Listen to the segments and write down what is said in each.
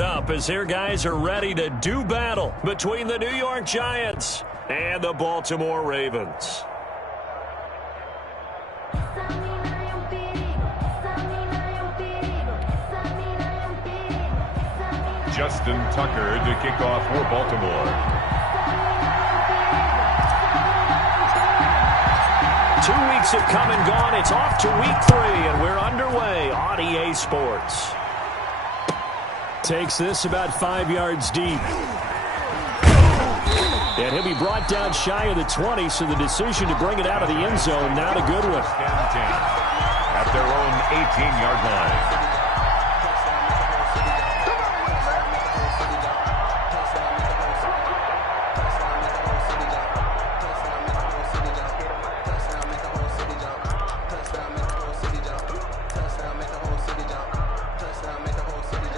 Up as their guys are ready to do battle between the New York Giants and the Baltimore Ravens. Justin Tucker to kick off for Baltimore. 2 weeks have come and gone. It's off to week 3, and we're underway on EA Sports. Takes this about 5 yards deep. And he'll be brought down shy of the 20, so the decision to bring it out of the end zone, not a good one. At their own 18-yard line.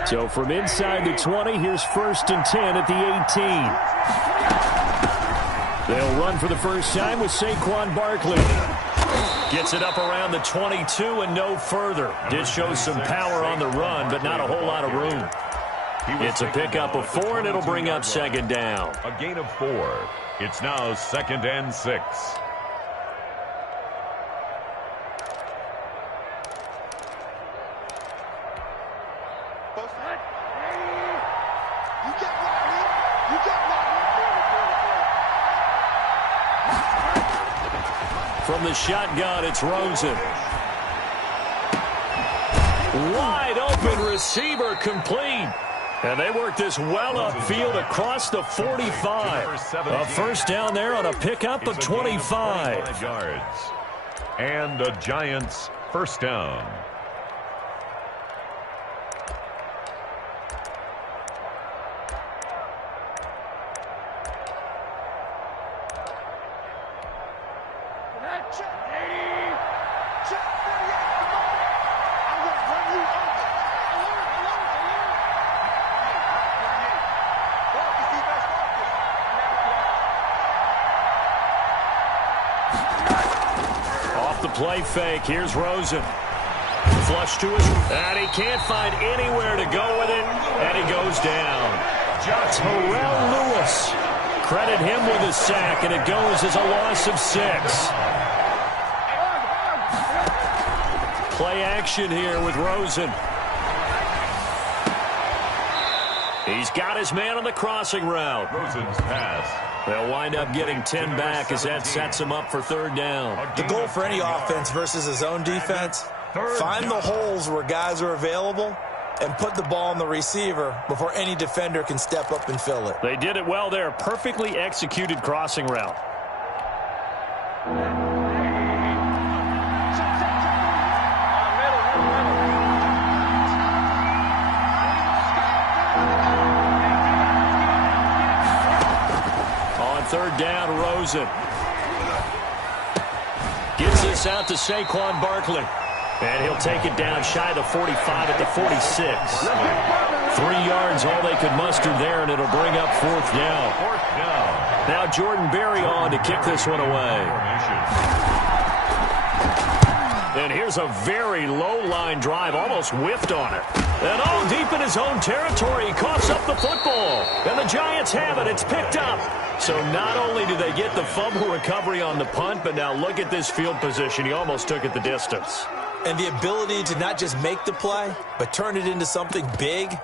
So from inside the 20, here's 1st and 10 at the 18. They'll run for the first time with Saquon Barkley. Gets it up around the 22 and no further. Did show some power on the run, but not a whole lot of room. It's a pickup of 4, and it'll bring up 2nd down. A gain of 4. It's now 2nd and 6. From the shotgun, it's Rosen. Wide open receiver complete. And they work this well upfield across the 45. A first down there on a pickup of 25 yards. And the Giants' first down. Play fake. Here's Rosen. Flush to his... And he can't find anywhere to go with it. And he goes down. Terrell Lewis. Credit him with a sack, and it goes as a loss of 6. Play action here with Rosen. He's got his man on the crossing route. Rosen's pass. They'll wind up getting 10 back as that sets them up for 3rd down. The goal for any offense versus his own defense, find the holes where guys are available and put the ball on the receiver before any defender can step up and fill it. They did it well there. Perfectly executed crossing route. On 3rd down, Rosen. Gets this out to Saquon Barkley. And he'll take it down shy of the 45 at the 46. 3 yards, all they could muster there, and it'll bring up 4th down. Now Jordan Berry on to kick this one away. And here's a very low-line drive, almost whiffed on it. And all deep in his own territory, he coughs up the football. And the Giants have it. It's picked up. So not only do they get the fumble recovery on the punt, but now look at this field position. He almost took it the distance. And the ability to not just make the play, but turn it into something big,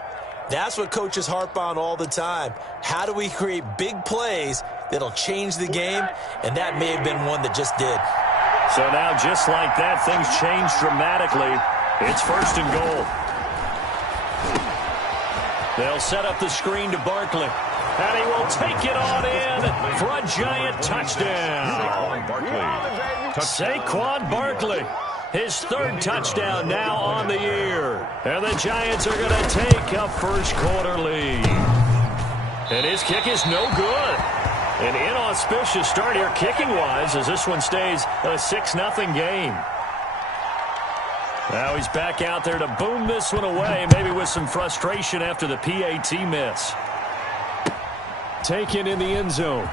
that's what coaches harp on all the time. How do we create big plays that'll change the game? And that may have been one that just did. So now, just like that, things change dramatically. It's 1st and goal. They'll set up the screen to Barkley. And he will take it on in for a Giant touchdown. Saquon Barkley. His 3rd touchdown now on the year. And the Giants are going to take a first-quarter lead. And his kick is no good. An inauspicious start here kicking-wise as this one stays a 6-0 game. Now he's back out there to boom this one away, maybe with some frustration after the PAT miss. Taken in the end zone.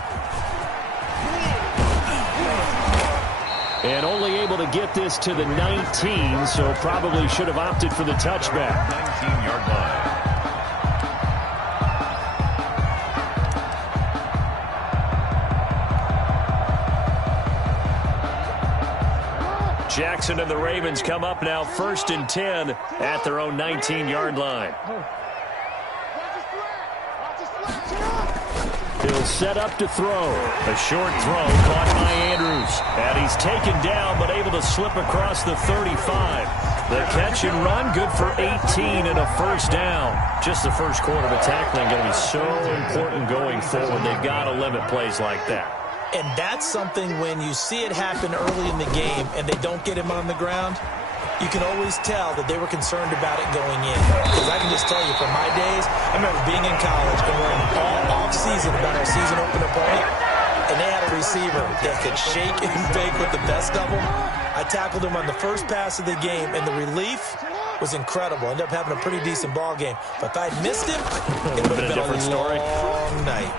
And only able to get this to the 19, so probably should have opted for the touchback. 19-yard line. Jackson and the Ravens come up now 1st and 10 at their own 19-yard line. He'll set up to throw. A short throw caught by Andrews. And he's taken down but able to slip across the 35. The catch and run good for 18 and a first down. Just the first quarter of tackling going to be so important going forward. They've got to limit plays like that. And that's something when you see it happen early in the game and they don't get him on the ground, you can always tell that they were concerned about it going in. Because I can just tell you from my days, I remember being in college and worrying all off-season about our season opener opponent, and they had a receiver that could shake and bake with the best of them. I tackled him on the first pass of the game, and the relief was incredible. Ended up having a pretty decent ball game. But if I'd missed him, it would have been a different story. Long night.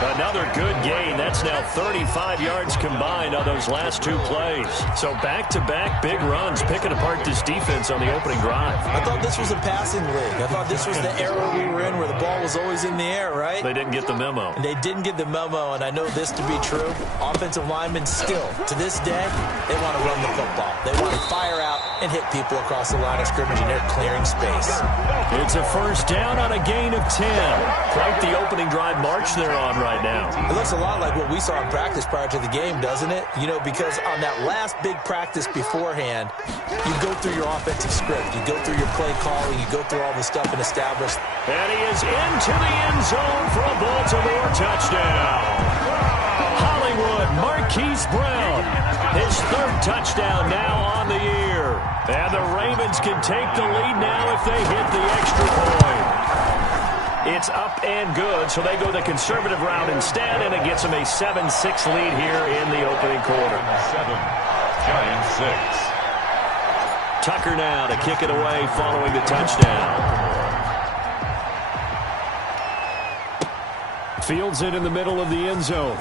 Another good gain. That's now 35 yards combined on those last two plays. So back-to-back big runs, picking apart this defense on the opening drive. I thought this was a passing league. I thought this was the era we were in where the ball was always in the air, right? They didn't get the memo. And they didn't get the memo, and I know this to be true. Offensive linemen still, to this day, they want to run the football. They want to fire out and hit people across the line of scrimmage, and they're clearing space. It's a first down on a gain of 10. Quite the opening drive march they're on right now. It looks a lot like what we saw in practice prior to the game, doesn't it? You know, because on that last big practice beforehand, you go through your offensive script. You go through your play calling. You go through all the stuff and establish. And he is into the end zone for a Baltimore touchdown. Hollywood Marquise Brown, his third touchdown now on the year. And the Ravens can take the lead now if they hit the extra point. It's up and good, so they go the conservative route instead, and it gets them a 7-6 lead here in the opening quarter. 7, Giants 6. Tucker now to kick it away following the touchdown. Fields it in the middle of the end zone.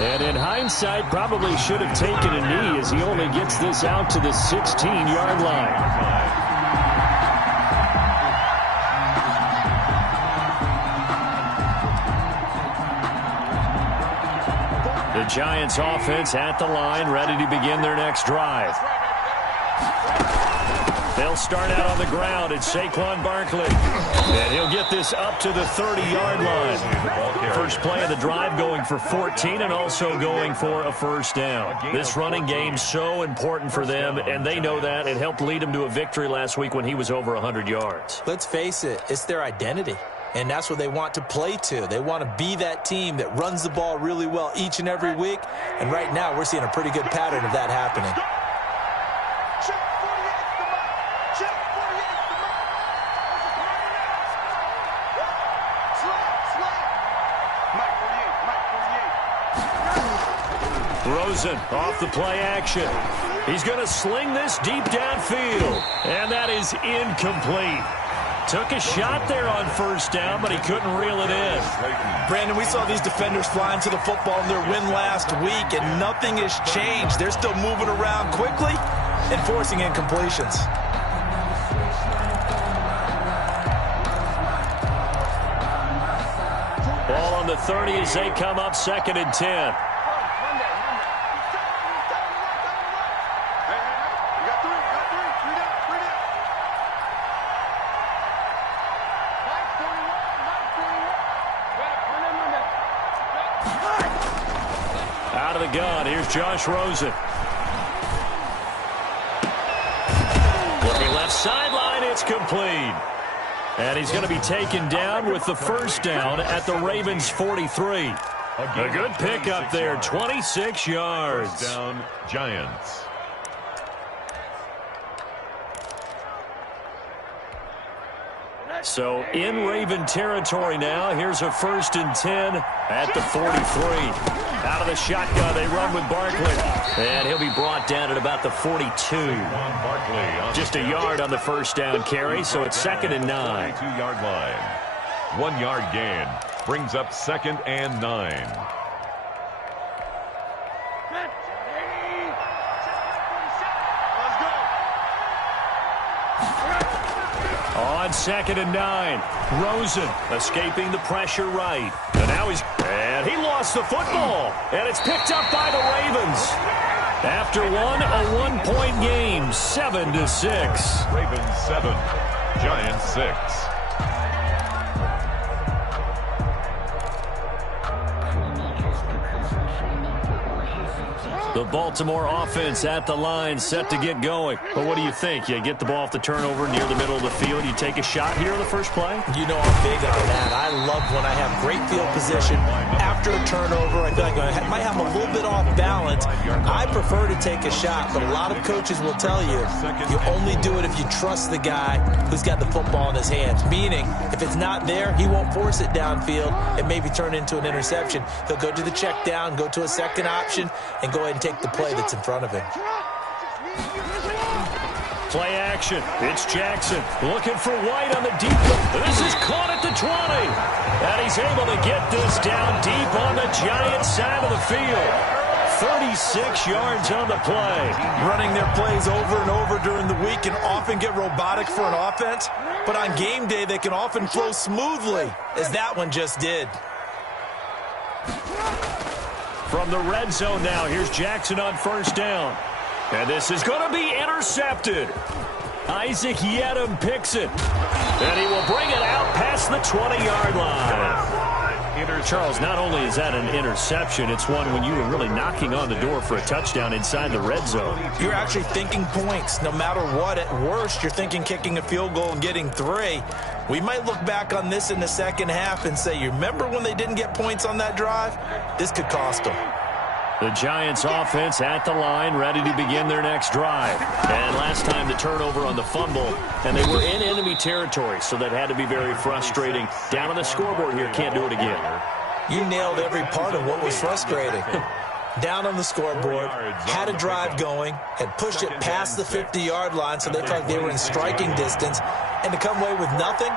And in hindsight, probably should have taken a knee as he only gets this out to the 16-yard line. The Giants offense at the line, ready to begin their next drive. They'll start out on the ground. It's Saquon Barkley. And he'll get this up to the 30-yard line. First play of the drive going for 14 and also going for a first down. This running game so important for them, and they know that. It helped lead them to a victory last week when he was over 100 yards. Let's face it, it's their identity. And that's what they want to play to. They want to be that team that runs the ball really well each and every week. And right now, we're seeing a pretty good pattern of that happening. Rosen off the play action. He's going to sling this deep downfield. And that is incomplete. Took a shot there on first down, but he couldn't reel it in. Brandon, we saw these defenders flying to the football in their win last week, and nothing has changed. They're still moving around quickly and forcing incompletions. Ball on the 30 as they come up 2nd and 10. Out of the gun, here's Josh Rosen. Looking left sideline, it's complete. And he's going to be taken down with the first down at the Ravens' 43. A good pickup there, 26 yards. First down, Giants. So in Raven territory now. Here's a 1st and 10 at the 43. Out of the shotgun, they run with Barkley. And he'll be brought down at about the 42. Just a yard on the first down carry, so it's 2nd and 9. 2-yard line. 1 yard gain. Brings up 2nd and 9. On 2nd and 9, Rosen escaping the pressure right. And now he's And he lost the football. And it's picked up by the Ravens. After one, a one-point game, 7-6. Ravens 7, Giants 6. The Baltimore offense at the line, set to get going. But what do you think? You get the ball off the turnover near the middle of the field. You take a shot here in the first play? You know I'm big on that. I love when I have great field position. After a turnover, I feel like I might have a little bit off balance. I prefer to take a shot, but a lot of coaches will tell you, you only do it if you trust the guy who's got the football in his hands. Meaning, if it's not there, he won't force it downfield and maybe turn it into an interception. He'll go to the check down, go to a second option, and go ahead and take the play that's in front of him. Play action. It's Jackson looking for White on the deep. This is caught at the 20. And he's able to get this down deep on the Giants side of the field. 36 yards on the play. Running their plays over and over during the week can often get robotic for an offense, but on game day they can often flow smoothly, as that one just did. From the red zone now, here's Jackson on first down. And this is going to be intercepted. Isaac Yedem picks it. And he will bring it out past the 20-yard line. Charles, not only is that an interception, it's one when you were really knocking on the door for a touchdown inside the red zone. You're actually thinking points. No matter what, at worst, you're thinking kicking a field goal and getting 3. We might look back on this in the second half and say, you remember when they didn't get points on that drive? This could cost them. The Giants offense at the line, ready to begin their next drive. And last time the turnover on the fumble, and they were in enemy territory, so that had to be very frustrating. Down on the scoreboard here, can't do it again. You nailed every part of what was frustrating. Down on the scoreboard, had a drive going, had pushed it past the 50-yard line so they felt like they were in striking distance, and to come away with nothing,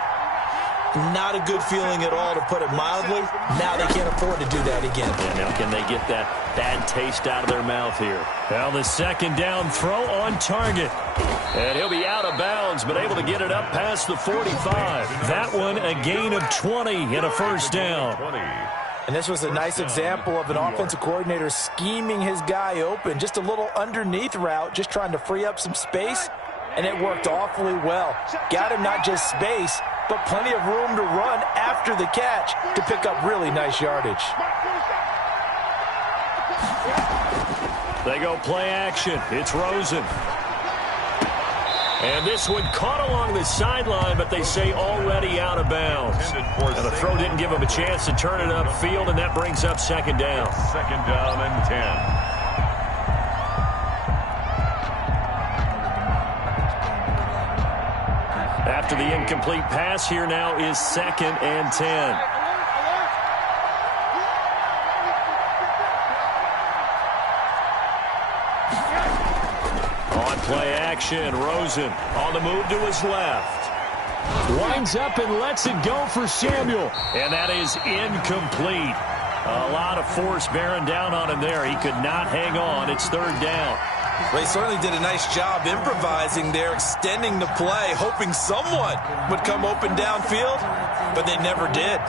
not a good feeling at all, to put it mildly. Now they can't afford to do that again. And now can they get that bad taste out of their mouth here? Now the second down throw on target. And he'll be out of bounds, but able to get it up past the 45. That one a gain of 20 and a first down. And this was a nice example of an offensive coordinator scheming his guy open. Just a little underneath route, just trying to free up some space. And it worked awfully well. Got him not just space, but plenty of room to run after the catch to pick up really nice yardage. They go play action. It's Rosen. And this one caught along the sideline, but they say already out of bounds. And the throw didn't give him a chance to turn it upfield, and that brings up second down. Second down and 10. After the incomplete pass, here now is second and 10. On play action, Rosen on the move to his left. Winds up and lets it go for Samuel. And that is incomplete. A lot of force bearing down on him there. He could not hang on. It's third down. They certainly did a nice job improvising there, extending the play, hoping someone would come open downfield, but they never did.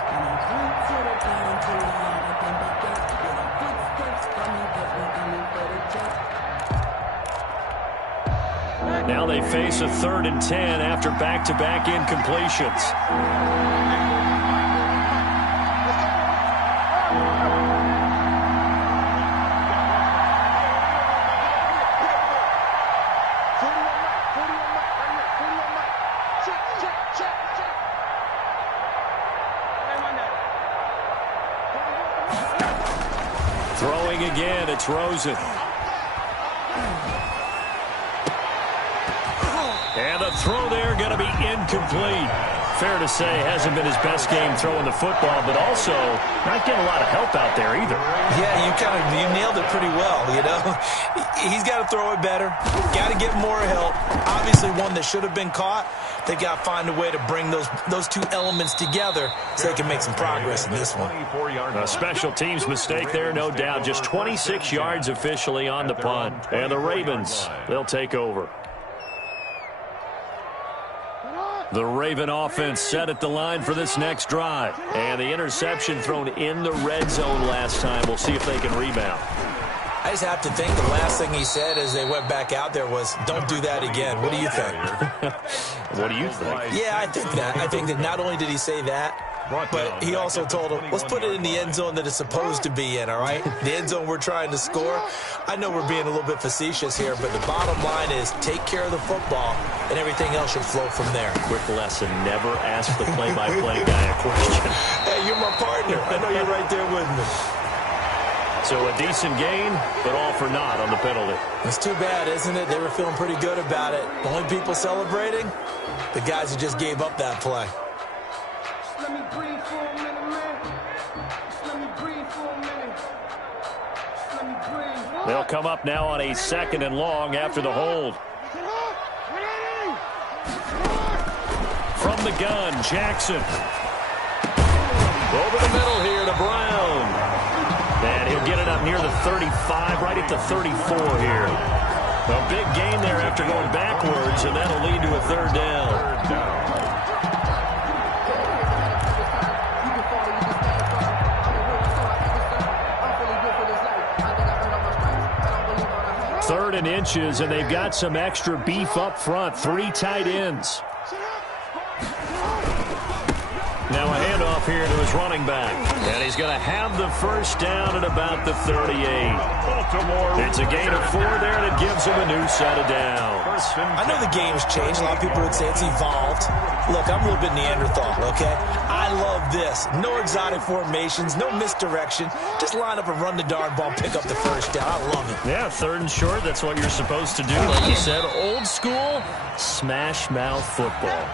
Now they face a 3rd and 10 after back-to-back incompletions. Throwing again, it's Rosen. And the throw there going to be incomplete. Fair to say, hasn't been his best game throwing the football, but also not getting a lot of help out there either. Yeah, you nailed it pretty well, you know. He's got to throw it better. Got to get more help. Obviously one that should have been caught. They got to find a way to bring those two elements together so they can make some progress in this one. A special teams mistake there, no doubt. Just 26 yards officially on the punt. And the Ravens, they'll take over. The Raven offense set at the line for this next drive. And the interception thrown in the red zone last time. We'll see if they can rebound. I just have to think the last thing he said as they went back out there was, don't do that again. What do you think? What do you think? Yeah, I think that. I think that not only did he say that, but he also told him, let's put it in the end zone that it's supposed to be in, all right? The end zone we're trying to score. I know we're being a little bit facetious here, but the bottom line is take care of the football, and everything else should flow from there. Quick lesson, never ask the play-by-play guy a question. Hey, you're my partner. I know you're right there with me. So a decent gain, but all for naught on the penalty. It's too bad, isn't it? They were feeling pretty good about it. The only people celebrating, the guys who just gave up that play. Let me breathe for a minute, man. Let me breathe for a minute. Let me breathe. They'll come up now on a 2nd and long after the hold. From the gun, Jackson. Over the middle here to Brown. And he'll get it up near the 35, right at the 34 here. A big gain there after going backwards, and that'll lead to a 3rd down. 3rd and inches, and they've got some extra beef up front. 3 tight ends. Now a handoff here to his running back. And he's going to have the 1st down at about the 38. It's a gain of 4 there that gives him a new set of downs. I know the game's changed. A lot of people would say it's evolved. Look, I'm a little bit Neanderthal, okay? I love this. No exotic formations, no misdirection. Just line up and run the darn ball, pick up the 1st down. I love it. Yeah, 3rd and short, that's what you're supposed to do. Like you said, old school, smash mouth football.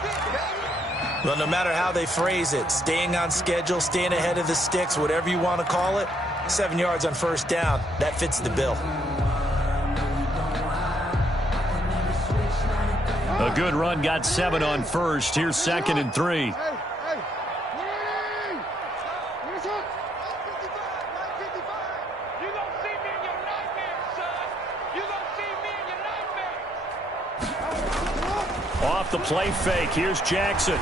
Well, no matter how they phrase it, staying on schedule, staying ahead of the sticks, whatever you want to call it, 7 yards on 1st down, that fits the bill. A good run, got 7 on 1st. Here's 2nd and 3. Off the play fake, here's Jackson.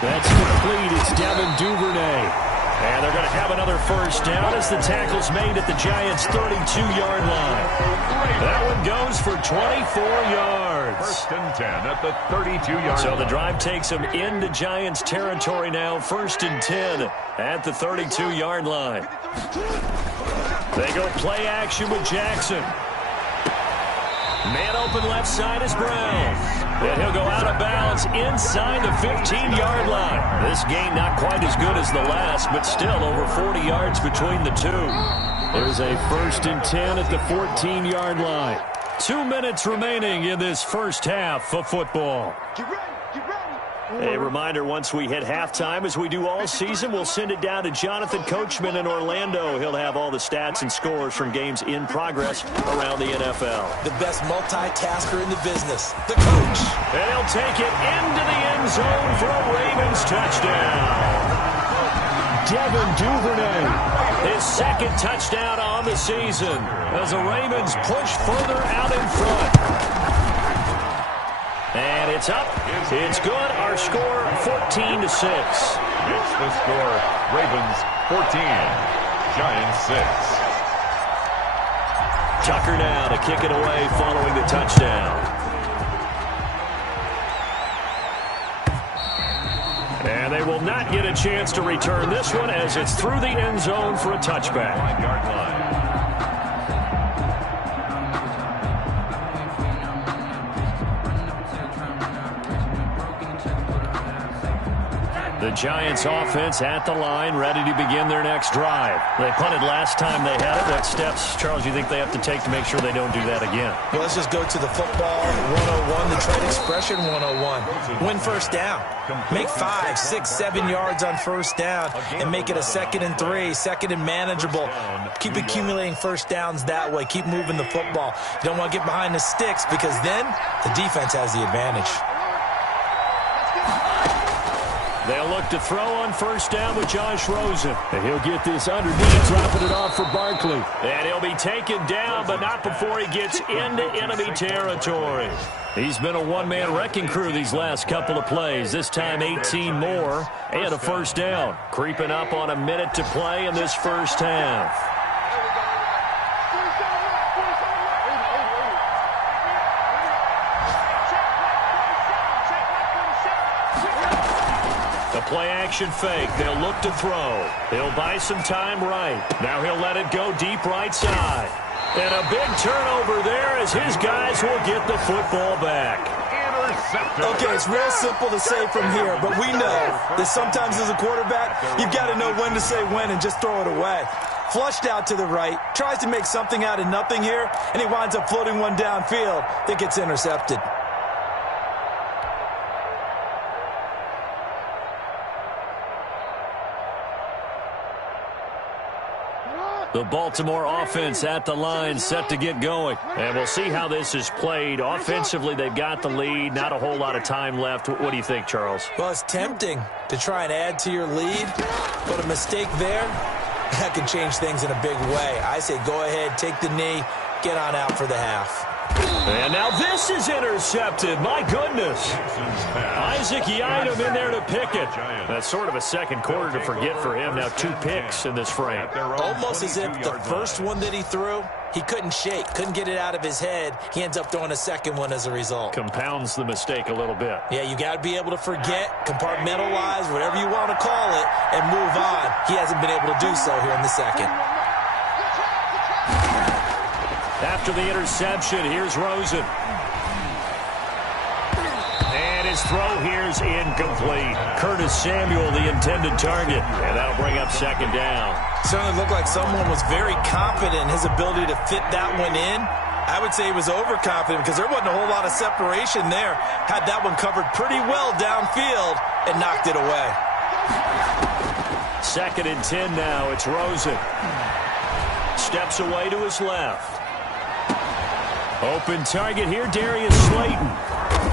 That's complete, it's Devin Duvernay. And they're going to have another 1st down as the tackle's made at the Giants' 32-yard line. That one goes for 24 yards. 1st and 10 at the 32-yard line. So the drive takes them into Giants territory now. 1st and 10 at the 32-yard line. They go play action with Jackson. Man open left side is Brown. And he'll go out of bounds inside the 15-yard line. This gain not quite as good as the last, but still over 40 yards between the two. There's a 1st and 10 at the 14-yard line. 2 minutes remaining in this 1st half of football. A reminder, once we hit halftime, as we do all season, we'll send it down to Jonathan Coachman in Orlando. He'll have all the stats and scores from games in progress around the NFL. The best multitasker in the business, the coach. And he'll take it into the end zone for a Ravens touchdown. Devin Duvernay, his 2nd touchdown on the season as the Ravens push further out in front. And it's up. It's good. Our score, 14-6. It's the score. Ravens 14, Giants 6. Tucker now to kick it away following the touchdown. And they will not get a chance to return this one as it's through the end zone for a touchback. 1-yard line. The Giants offense at the line, ready to begin their next drive. They punted last time they had it. What steps, Charles, you think they have to take to make sure they don't do that again? Well, let's just go to the football 101, the trade expression 101. Win 1st down. Make 5, 6, 7 yards on 1st down and make it a 2nd and 3, 2nd and manageable. Keep accumulating 1st downs that way. Keep moving the football. You don't want to get behind the sticks because then the defense has the advantage. They'll look to throw on first down with Josh Rosen. And he'll get this underneath, dropping it off for Barkley. And he'll be taken down, but not before he gets into enemy territory. He's been a one-man wrecking crew these last couple of plays. This time 18 more and a first down. Creeping up on a minute to play in this first half. Play-action fake. They'll look to throw. He'll buy some time right. Now he'll let it go deep right side. And a big turnover there as his guys will get the football back. Okay, it's real simple to say from here, but we know that sometimes as a quarterback, you've got to know when to say when and just throw it away. Flushed out to the right, tries to make something out of nothing here, and he winds up floating one downfield that gets intercepted. The Baltimore offense at the line, set to get going. And we'll see how this is played. Offensively, they've got the lead. Not a whole lot of time left. What do you think, Charles? Well, it's tempting to try and add to your lead, but a mistake there, that can change things in a big way. I say go ahead, take the knee, get on out for the half. And now this is intercepted. My goodness. Isaac Yiadom in there to pick it. That's sort of a second quarter to forget for him. Now 2 picks in this frame. Almost as if the first one that he threw, he couldn't shake, couldn't get it out of his head. He ends up throwing a second one as a result. Compounds the mistake a little bit. Yeah, you got to be able to forget, compartmentalize, whatever you want to call it, and move on. He hasn't been able to do so here in the second. After the interception, here's Rosen. And his throw here's incomplete. Curtis Samuel, the intended target. And that'll bring up second down. Certainly looked like someone was very confident in his ability to fit that one in. I would say he was overconfident because there wasn't a whole lot of separation there. Had that one covered pretty well downfield and knocked it away. 2nd and 10 now. It's Rosen. Steps away to his left. Open target here, Darius Slayton.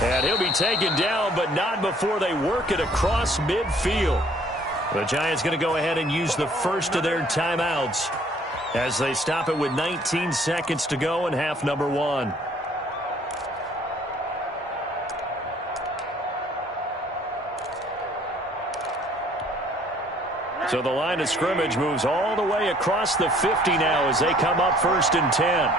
And he'll be taken down, but not before they work it across midfield. The Giants going to go ahead and use the first of their timeouts as they stop it with 19 seconds to go in half number 1. So the line of scrimmage moves all the way across the 50 now as they come up 1st and 10.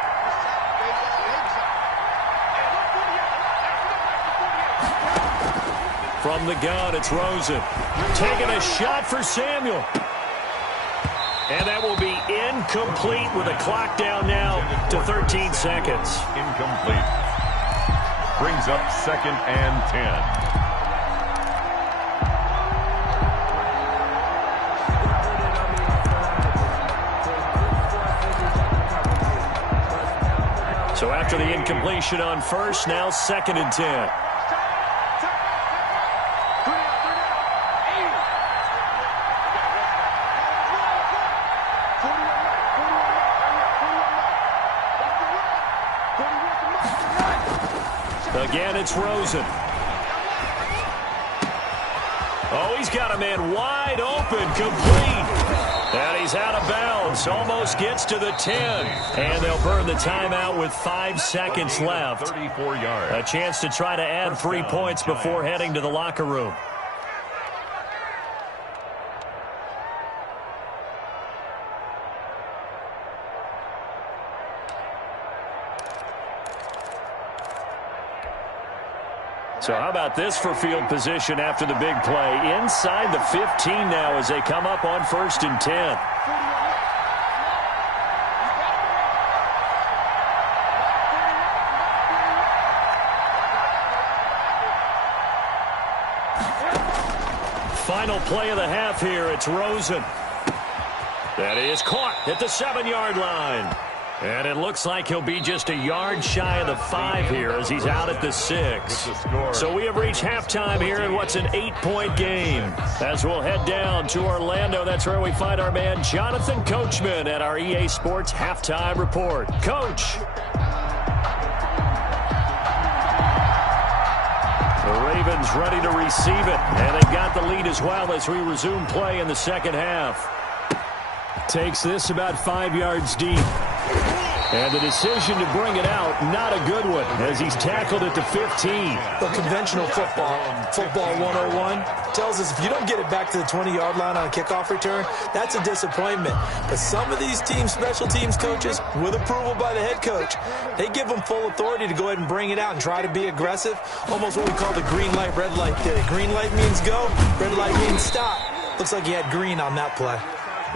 From the gun, it's Rosen. Taking a shot for Samuel. And that will be incomplete with a clock down now to 13 seconds. Incomplete. Brings up 2nd and 10. So after the incompletion on first, now 2nd and 10. Again, it's Rosen. Oh, he's got a man wide open, complete. And he's out of bounds. Almost gets to the 10. And they'll burn the timeout with 5 seconds left. 34 yards. A chance to try to add 3 points before heading to the locker room. So how about this for field position after the big play? Inside the 15 now as they come up on 1st and 10. Final play of the half here. It's Rosen. That is caught at the 7-yard line. And it looks like he'll be just a yard shy of the 5 here as he's out at the 6. So we have reached halftime here in what's an 8-point game. As we'll head down to Orlando, that's where we find our man Jonathan Coachman at our EA Sports Halftime Report. Coach. Ravens ready to receive it. And they've got the lead as well as we resume play in the second half. Takes this about 5 yards deep. And the decision to bring it out, not a good one, as he's tackled it to 15. The conventional football 101, tells us if you don't get it back to the 20-yard line on a kickoff return, that's a disappointment. But some of these special teams coaches, with approval by the head coach, they give them full authority to go ahead and bring it out and try to be aggressive, almost what we call the green light, red light theory. Green light means go, red light means stop. Looks like he had green on that play.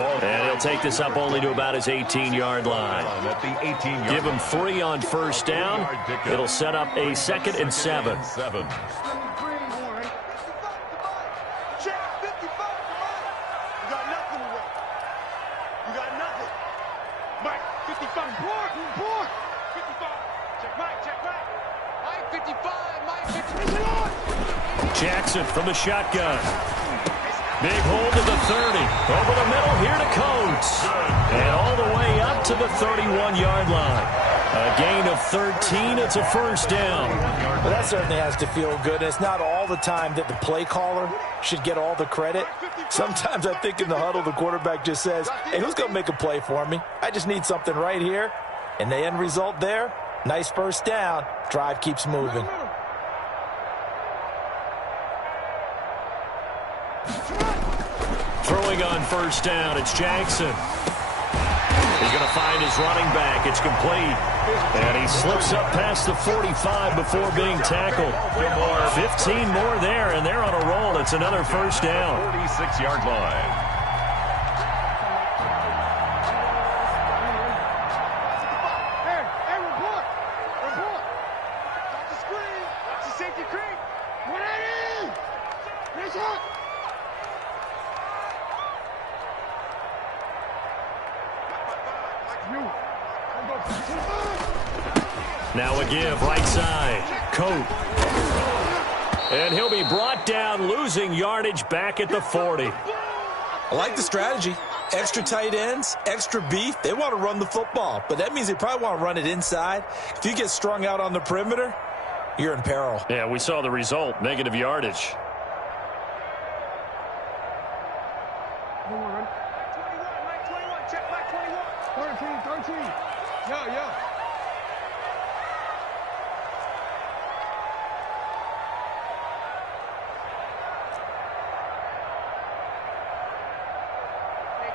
And he'll take this up only to about his 18-yard line. Give him 3 on first down. It'll set up a 2nd and 7. Jackson from the shotgun. Big hold to the 30. Over the middle here to Coates. And all the way up to the 31-yard line. A gain of 13. It's a first down. Well, that certainly has to feel good. It's not all the time that the play caller should get all the credit. Sometimes I think in the huddle, the quarterback just says, hey, who's going to make a play for me? I just need something right here. And the end result there, nice first down. Drive keeps moving. Throwing on first down, it's Jackson. He's going to find his running back. It's complete. And he slips up past the 45 before being tackled. 15 more there, and they're on a roll. It's another first down. 46-yard line. Now a give, right side. Coat. And he'll be brought down, losing yardage back at the 40. I like the strategy. Extra tight ends, extra beef. They want to run the football, but that means they probably want to run it inside. If you get strung out on the perimeter, you're in peril. Yeah, we saw the result, negative yardage. 21, check back 21. 13. Yeah.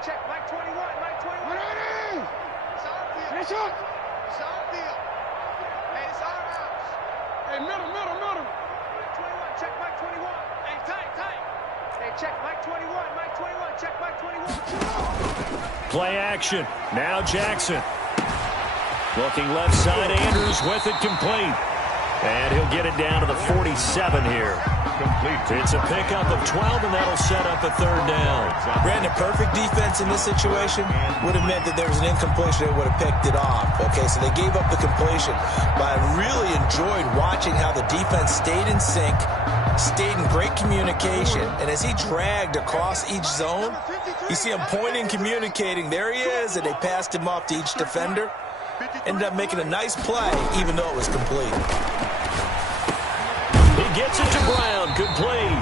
Check, Mike 21, Mike 21. Ready! It's our field. Finish up. It's our field. Hey, it's our house. Hey, middle. Mike 21, check Mike 21. Hey, tight. Hey, check Mike 21, check Mike 21. Play action. Now Jackson. Looking left side, Andrews with it complete. And he'll get it down to the 47 here. It's a pickup of 12, and that'll set up a third down. Brandon, perfect defense in this situation would have meant that there was an incompletion. They would have picked it off. Okay, so they gave up the completion. But I really enjoyed watching how the defense stayed in sync, stayed in great communication. And as he dragged across each zone, you see him pointing, communicating. There he is, and they passed him off to each defender. Ended up making a nice play, even though it was complete. He gets it to Brown, complete.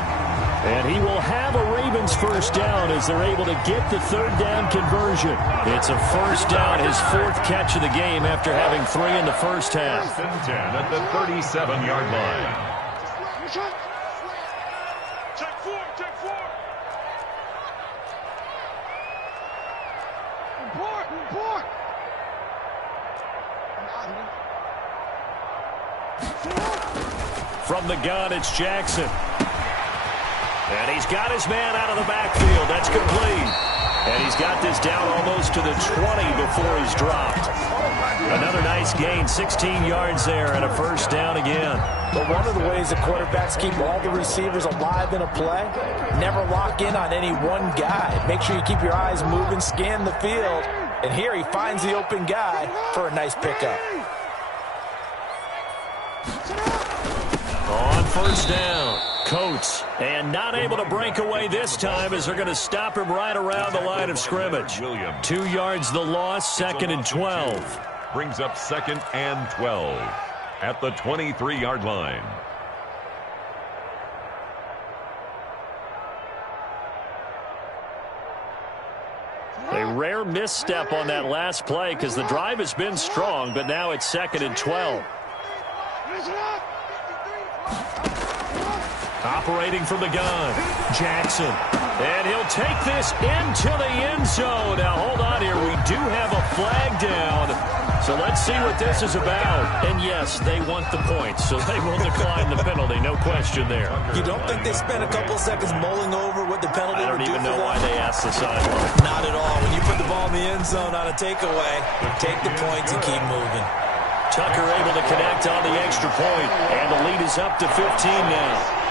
And he will have a Ravens first down as they're able to get the third down conversion. It's a first down, his 4th catch of the game after having 3 in the first half. 10 at the 37-yard line. Check 4. Report. From the gun, it's Jackson. And he's got his man out of the backfield. That's complete. And he's got this down almost to the 20 before he's dropped. Another nice gain, 16 yards there, and a first down again. But one of the ways that quarterbacks keep all the receivers alive in a play, never lock in on any one guy. Make sure you keep your eyes moving, scan the field. And here he finds the open guy for a nice pickup. On first down, Coates. And not able to break away this time as they're going to stop him right around the line of scrimmage. 2 yards the loss, 2nd and 12. Brings up 2nd and 12 at the 23-yard line. A rare misstep on that last play because the drive has been strong, but now it's 2nd and 12. Operating from the gun, Jackson. And he'll take this into the end zone. Now, hold on here. We do have a flag down. So let's see what this is about. And, yes, they want the points, so they will decline the penalty. No question there. You don't think they spent a couple seconds mulling over what the penalty would do for them? I don't even know why they asked the sideline. Not at all. When you put the ball in the end zone on a takeaway, take the points and keep moving. Tucker able to connect on the extra point, and the lead is up to 15 now.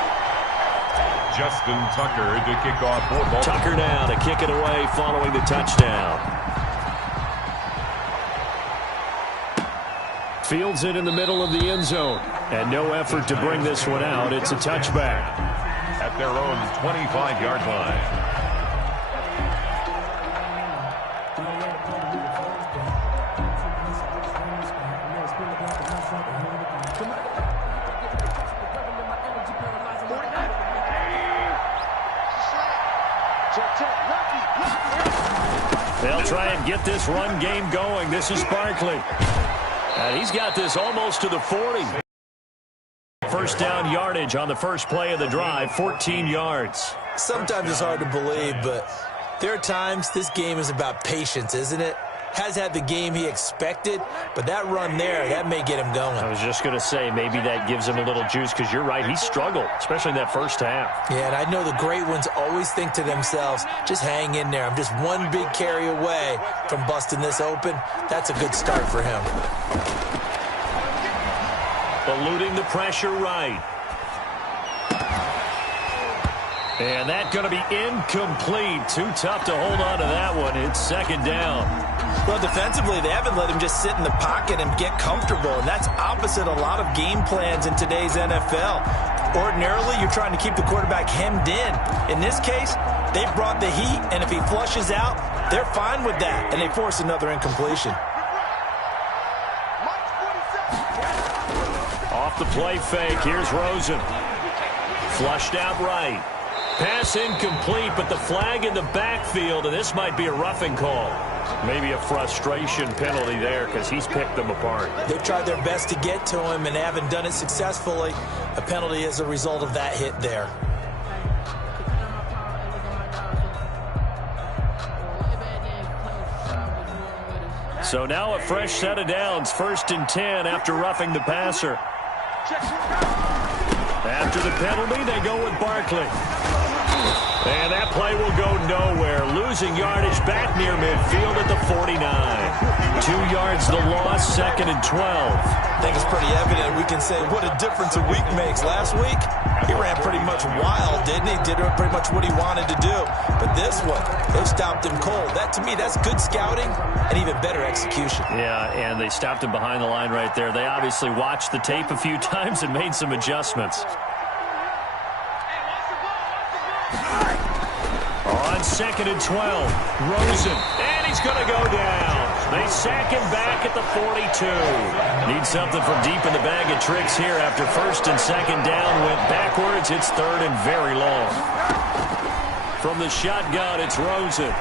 Justin Tucker to kick off for Baltimore. Tucker now to kick it away following the touchdown. Fields it in the middle of the end zone. And no effort to bring this one out. It's a touchback. At their own 25-yard line. They'll try and get this run game going. This is Barkley. And he's got this almost to the 40. First down yardage on the first play of the drive, 14 yards. Sometimes it's hard to believe, but there are times this game is about patience, isn't it? Has had the game he expected, but that run there, that may get him going. I was just going to say, maybe that gives him a little juice, because you're right, he struggled, especially in that first half. Yeah, and I know the great ones always think to themselves, just hang in there. I'm just one big carry away from busting this open. That's a good start for him. Eluding the pressure right. And that's going to be incomplete. Too tough to hold on to that one. It's 2nd down. Well, defensively, they haven't let him just sit in the pocket and get comfortable, and that's opposite a lot of game plans in today's NFL. Ordinarily, you're trying to keep the quarterback hemmed in. In this case, they brought the heat, and if he flushes out, they're fine with that, and they force another incompletion. Off the play fake, here's Rosen. Flushed out right. Pass incomplete, but the flag in the backfield, and this might be a roughing call. Maybe a frustration penalty there because he's picked them apart. They've tried their best to get to him and haven't done it successfully. A penalty as a result of that hit there. So now a fresh set of downs, 1st and 10 after roughing the passer. After the penalty, they go with Barkley. And that play will go nowhere. Losing yardage back near midfield at the 49. 2 yards the loss, 2nd and 12. I think it's pretty evident. We can say what a difference a week makes. Last week, he ran pretty much wild, didn't he? Did pretty much what he wanted to do. But this one, they stopped him cold. That, to me, that's good scouting and even better execution. Yeah, and they stopped him behind the line right there. They obviously watched the tape a few times and made some adjustments. On 2nd and 12, Rosen, and he's going to go down. They sack him back at the 42. Need something from deep in the bag of tricks here after 1st and 2nd down went backwards. It's 3rd and very long. From the shotgun, it's Rosen.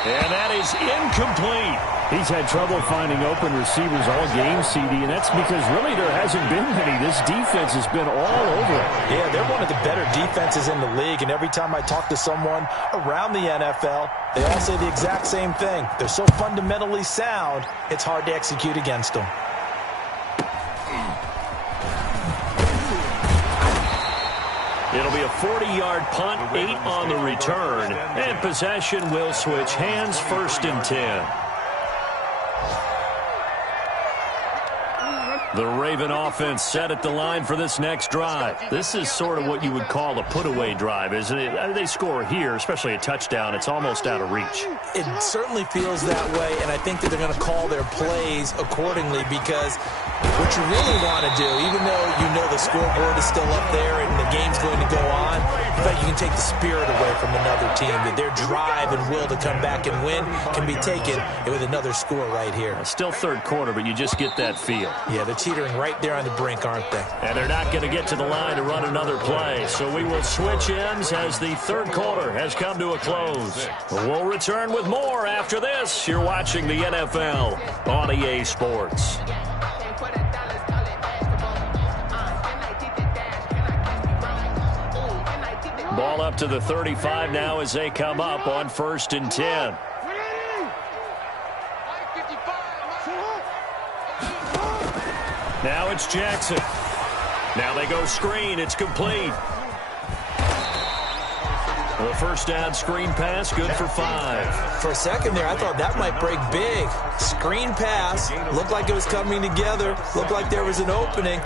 And that is incomplete. He's had trouble finding open receivers all game, CD, and that's because really there hasn't been many. This defense has been all over it. Yeah, they're one of the better defenses in the league, and every time I talk to someone around the NFL, they all say the exact same thing. They're so fundamentally sound, it's hard to execute against them. It'll be a 40-yard punt, 8 on the return, and possession will switch hands, 1st and 10. The Raven offense set at the line for this next drive. This is sort of what you would call a put-away drive, isn't it? They score here, especially a touchdown. It's almost out of reach. It certainly feels that way, and I think that they're going to call their plays accordingly because What you really want to do, even though you know the scoreboard is still up there and the game's going to go on, in fact, you can take the spirit away from another team, that their drive and will to come back and win can be taken with another score right here. Still third quarter, but you just get that feel. Yeah, they're teetering right there on the brink, aren't they? And they're not going to get to the line to run another play, so we will switch ends as the third quarter has come to a close. We'll return with more after this. You're watching the NFL on EA Sports. Ball up to the 35 now as they come up on 1st and 10. Now it's Jackson. Now they go screen. It's complete. The first down screen pass, good for 5. For a second there, I thought that might break big. Screen pass, looked like it was coming together, looked like there was an opening.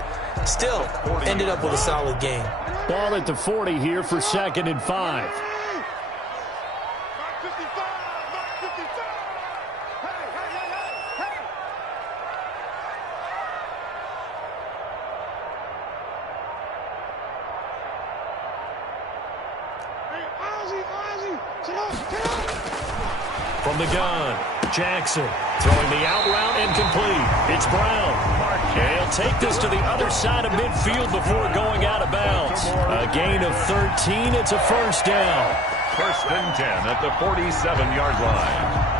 Still, ended up with a solid game. Ball at the 40 here for 2nd and 5. From the gun, Jackson throwing the out route incomplete. It's Brown. He'll take this to the other side of midfield before going out of bounds. A gain of 13. It's a first down. 1st and 10 at the 47-yard line.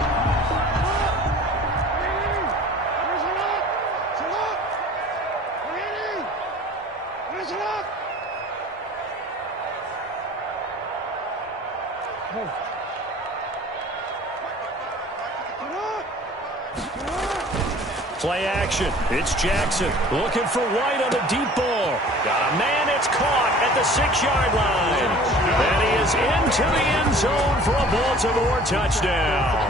Play action. It's Jackson looking for White on the deep ball. Got a man. It's caught at the 6-yard line. And he is into the end zone for a Baltimore touchdown.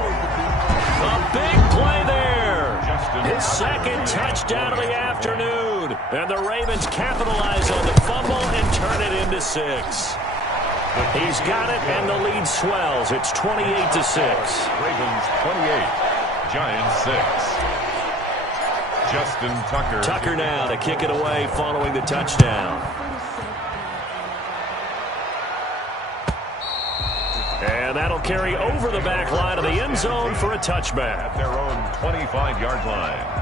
A big play there. His 2nd touchdown of the afternoon. And the Ravens capitalize on the fumble and turn it into 6. He's got it, and the lead swells. It's 28-6. Ravens 28, Giants 6. Justin Tucker. Tucker now to kick it away following the touchdown. And that'll carry over the back line of the end zone for a touchback. At their own 25-yard line.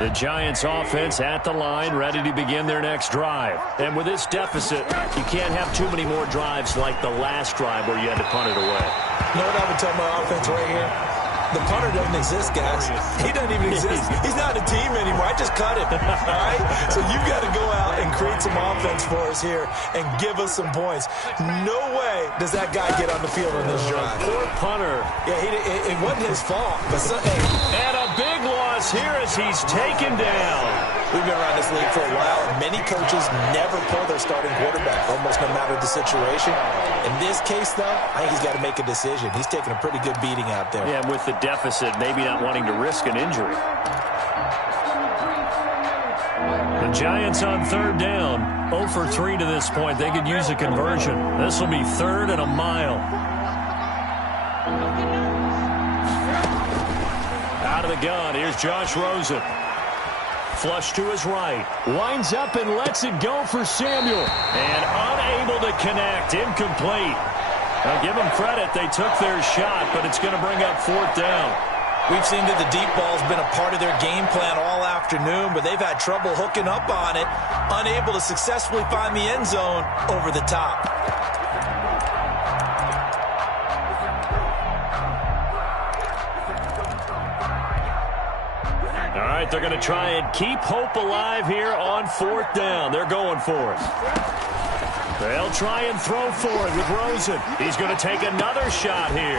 The Giants offense at the line, ready to begin their next drive. And with this deficit, you can't have too many more drives like the last drive where you had to punt it away. You know what I would tell my offense right here? The punter doesn't exist, guys. He doesn't even exist. He's not a team anymore. I just cut him. All right? So you've got to go out and create some offense for us here and give us some points. No way does that guy get on the field on this drive. Poor punter. Yeah, it wasn't his fault. But and a big loss here as he's taken down. We've been around this league for a while, and many coaches never pull their starting quarterback, almost no matter the situation. In this case, though, I think he's got to make a decision. He's taking a pretty good beating out there. Yeah, and with the deficit, maybe not wanting to risk an injury. The Giants on 3rd down, 0 for 3 to this point. They could use a conversion. This will be 3rd and a mile. Out of the gun, here's Josh Rosen. Flush to his right. Winds up and lets it go for Samuel. And unable to connect. Incomplete. Now give them credit. They took their shot, but it's going to bring up 4th down. We've seen that the deep ball's been a part of their game plan all afternoon, but they've had trouble hooking up on it. Unable to successfully find the end zone over the top. All right, they're going to try and keep hope alive here on 4th down. They're going for it. They'll try and throw for it with Rosen. He's going to take another shot here.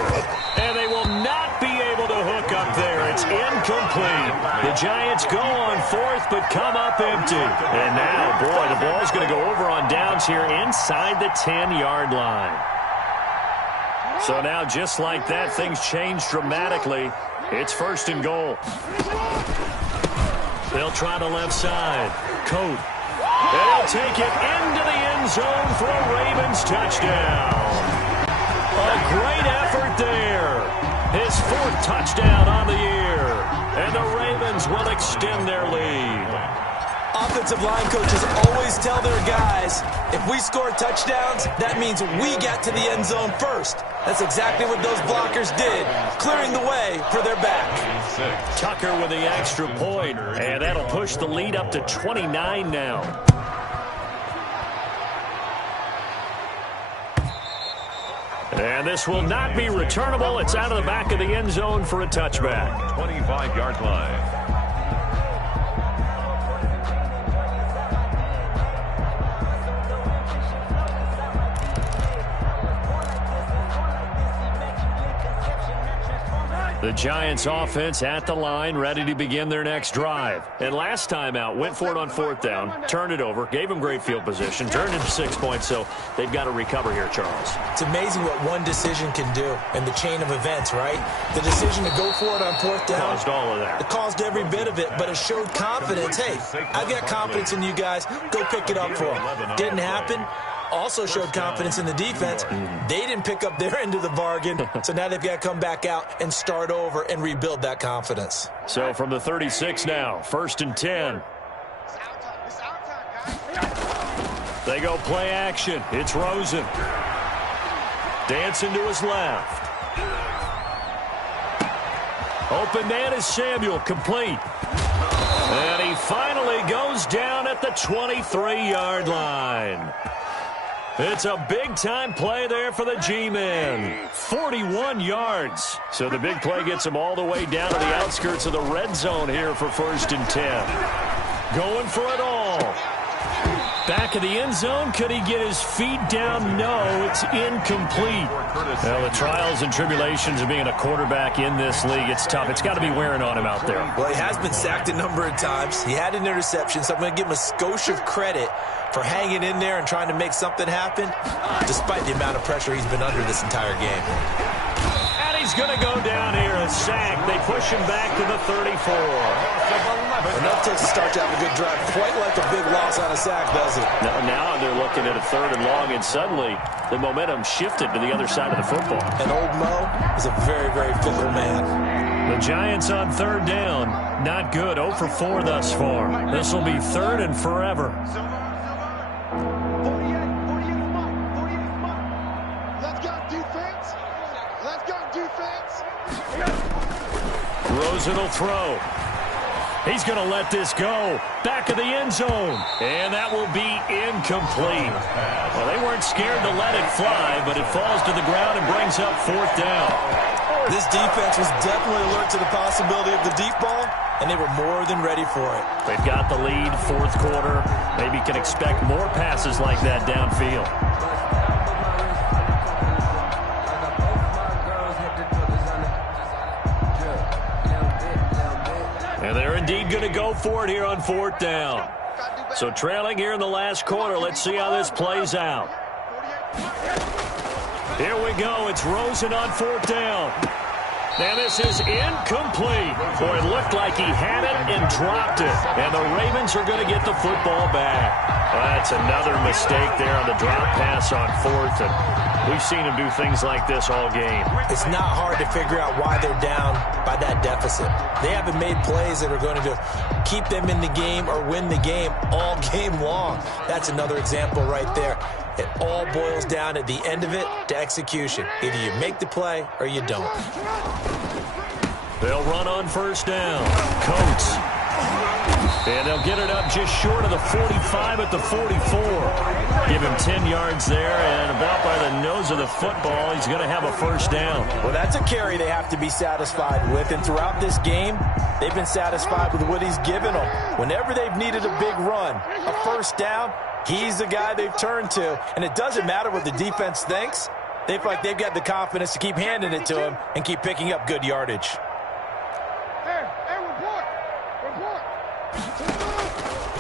And they will not be able to hook up there. It's incomplete. The Giants go on 4th but come up empty. And now, boy, the ball's going to go over on downs here inside the 10-yard line. So now, just like that, things change dramatically. It's 1st and goal. They'll try the left side. Coat. And he'll take it into the end zone for a Ravens touchdown. A great effort there. His 4th touchdown on the year. And the Ravens will extend their lead. Offensive line coaches always tell their guys, if we score touchdowns, that means we get to the end zone first. That's exactly what those blockers did, clearing the way for their back. Tucker with the extra point, and that'll push the lead up to 29 now. And this will not be returnable. It's out of the back of the end zone for a touchback. 25-yard line. The Giants offense at the line, ready to begin their next drive. And last time out, went for it on 4th down, turned it over, gave them great field position, turned into 6 points, so they've got to recover here, Charles. It's amazing what one decision can do in the chain of events, right? The decision to go for it on 4th down. Caused all of that. It caused every bit of it, but it showed confidence. Hey, I've got confidence in you guys. Go pick it up for them. Didn't happen. Also showed confidence in the defense. They didn't pick up their end of the bargain, so now they've got to come back out and start over and rebuild that confidence. So from the 36 now, 1st and 10. They go play action. It's Rosen. Dancing to his left. Open man is Samuel, complete. And he finally goes down at the 23-yard line. It's a big-time play there for the G-Men. 41 yards. So the big play gets him all the way down to the outskirts of the red zone here for 1st and 10. Going for it all. Back of the end zone. Could he get his feet down? No, it's incomplete. Well, the trials and tribulations of being a quarterback in this league, it's tough. It's got to be wearing on him out there. Well, he has been sacked a number of times. He had an interception, so I'm going to give him a skosh of credit for hanging in there and trying to make something happen, despite the amount of pressure he's been under this entire game. And he's going to go down here, a sack. They push him back to the 34. Enough takes to start to have a good drive. Quite like a big loss on a sack, does it? Now they're looking at a 3rd and long, and suddenly the momentum shifted to the other side of the football. And old Mo is a very, very fickle man. The Giants on 3rd down. Not good. 0 for 4 thus far. This will be 3rd and forever. Rosen will throw. He's going to let this go. Back of the end zone. And that will be incomplete. Well, they weren't scared to let it fly, but it falls to the ground and brings up 4th down. This defense was definitely alert to the possibility of the deep ball, and they were more than ready for it. They've got the lead, 4th quarter. Maybe can expect more passes like that downfield. And they're indeed going to go for it here on 4th down. So trailing here in the last quarter. Let's see how this plays out. Here we go. It's Rosen on 4th down. And this is incomplete. Boy, it looked like he had it and dropped it. And the Ravens are going to get the football back. Well, that's another mistake there on the drop pass on 4th. And we've seen him do things like this all game. It's not hard to figure out why they're down by that deficit. They haven't made plays that are going to keep them in the game or win the game all game long. That's another example right there. It all boils down at the end of it to execution. Either you make the play or you don't. They'll run on 1st down. Coates. And they'll get it up just short of the 45 at the 44. Give him 10 yards there, and about by the nose of the football, he's going to have a 1st down. Well, that's a carry they have to be satisfied with, and throughout this game, they've been satisfied with what he's given them. Whenever they've needed a big run, a 1st down, he's the guy they've turned to, and it doesn't matter what the defense thinks. They feel like they've got the confidence to keep handing it to him and keep picking up good yardage.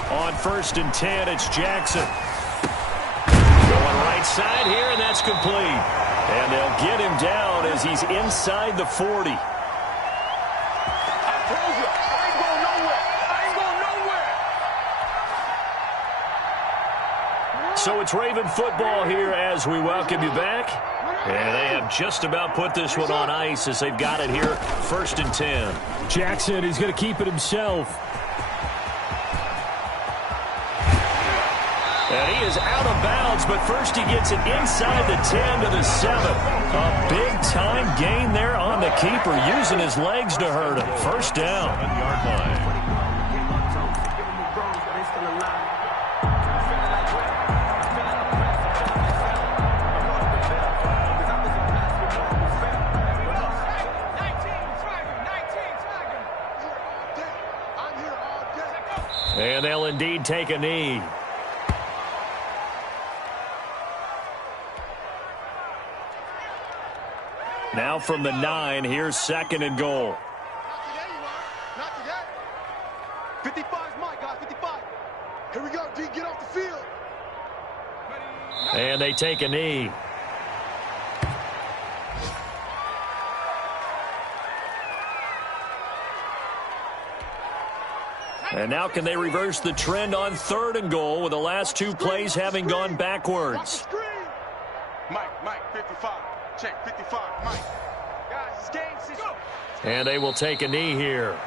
On 1st and 10, it's Jackson. Going right side here, and that's complete. And they'll get him down as he's inside the 40. So it's Raven football here as we welcome you back. And they have just about put this one on ice as they've got it here, 1st and 10. Jackson, he's going to keep it himself. And he is out of bounds, but first he gets it inside the 10 to the 7. A big-time gain there on the keeper, using his legs to hurt him. 1st down. 7-yard line. And they'll indeed take a knee. Now from the 9, here's 2nd and goal. Not today. 55 is mine, guys. 55. Here we go, D. Get off the field. And they take a knee. And now can they reverse the trend on 3rd and goal with the last 2 plays having gone backwards? Mike, 55. Check, 55, Mike. Guys, it's game situation. And they will take a knee here.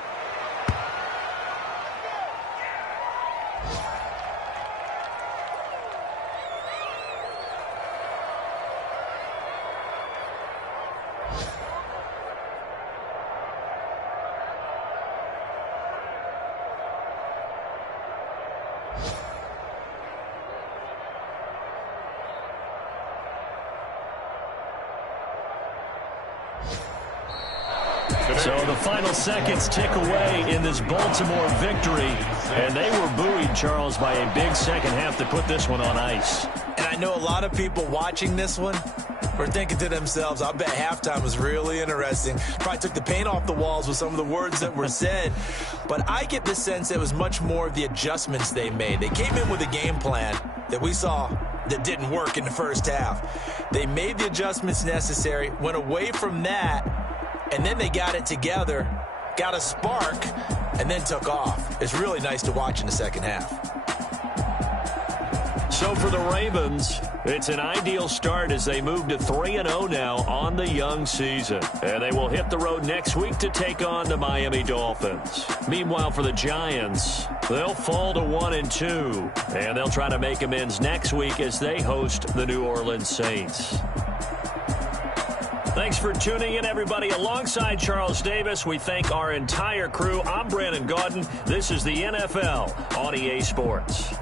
So the final seconds tick away in this Baltimore victory. And they were buoyed, Charles, by a big second half to put this one on ice. And I know a lot of people watching this one were thinking to themselves, I bet halftime was really interesting. Probably took the paint off the walls with some of the words that were said. But I get the sense it was much more of the adjustments they made. They came in with a game plan that we saw that didn't work in the first half. They made the adjustments necessary, went away from that, and then they got it together, got a spark, and then took off. It's really nice to watch in the second half. So for the Ravens, it's an ideal start as they move to 3-0 now on the young season. And they will hit the road next week to take on the Miami Dolphins. Meanwhile, for the Giants, they'll fall to 1-2. And they'll try to make amends next week as they host the New Orleans Saints. Thanks for tuning in, everybody. Alongside Charles Davis, we thank our entire crew. I'm Brandon Gaudin. This is the NFL on EA Sports.